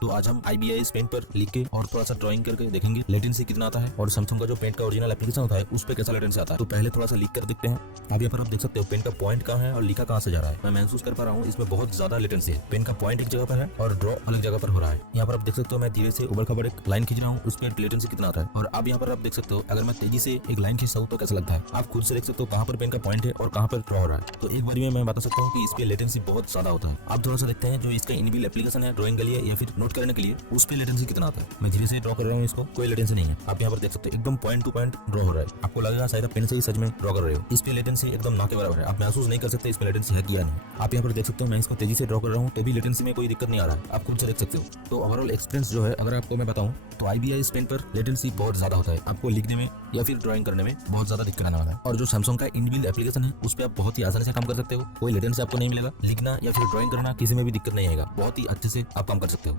तो आज हम IBIS पेंट पर लिख के और थोड़ा सा ड्राइंग करके देखेंगे लेटेंसी कितना आता है और सैमसंग का जो पेंट का ओरिजिनल एप्लीकेशन होता है उस पे कैसा लेटेंसी आता है। तो पहले थोड़ा सा लिख कर देखते हैं। अब यहाँ पर आप देख सकते हो पेन का पॉइंट कहाँ है और लिखा कहाँ से जा रहा है। मैं महसूस कर पा रहा हूँ इसमें बहुत ज्यादा लेटेंसी है। पेन का पॉइंट एक जगह पर है और ड्रॉ अलग जगह पर हो रहा है। यहाँ पर आप देख सकते हो मैं धीरे से उबड़ खबड़ एक लाइन खींच रहा हूँ, उस पर लेटेंसी कितना आता है। और अब यहाँ पर आप देख सकते हो अगर मैं तेजी से एक लाइन खींचता हूँ तो कैसा लगता है। आप खुद से देख सकते हो कहाँ पर पेन का पॉइंट है और कहाँ पर ड्रॉ हो रहा है। तो एक बार में मैं बता सकता हूँ कि इस पे लेटेंसी बहुत ज्यादा होता है। आप थोड़ा सा देखते हैं जो इसका इनबिल्ट एप्लीकेशन है ड्राइंग के लिए या फिर नोट करने के लिए, उस पे लेटेंसी कितना आता है। मैं धीरे से ड्रॉ कर रहा हूँ, इसको कोई लेटेंसी नहीं है। आप यहाँ पर देख सकते हो एकदम पॉइंट टू पॉइंट ड्रॉ हो रहा है। आपको लगेगा शायद पेन से ही सच में ड्रॉ कर रहे हो। इस पे लेटेंसी एकदम ना के बराबर है। आप महसूस नहीं कर सकते इस पे लेटेंसी है या नहीं। आप यहाँ पर देख सकते हो मैं इसको तेजी से ड्रॉ कर रहा हूँ तभी लेटेंसी में कोई दिक्कत नहीं आ रहा है। आप खुद से देख सकते हो। तो ओवरऑल एक्सपीरियंस जो है अगर आपको मैं बताऊँ तो IBIS पेन पर लेटेंसी बहुत ज्यादा होता है। आपको लिखने में या फिर ड्राइंग करने में बहुत ज्यादा दिक्कत आने वाला है। और जो सैमसंग का इनबिल्ट एप्लीकेशन है उस पर आप बहुत ही आसानी से काम कर सकते हो। कोई लेटेंसी आपको नहीं मिलेगा। लिखना या फिर ड्राइंग करना किसी में भी दिक्कत नहीं आएगा। बहुत ही अच्छे से आप काम कर सकते हो।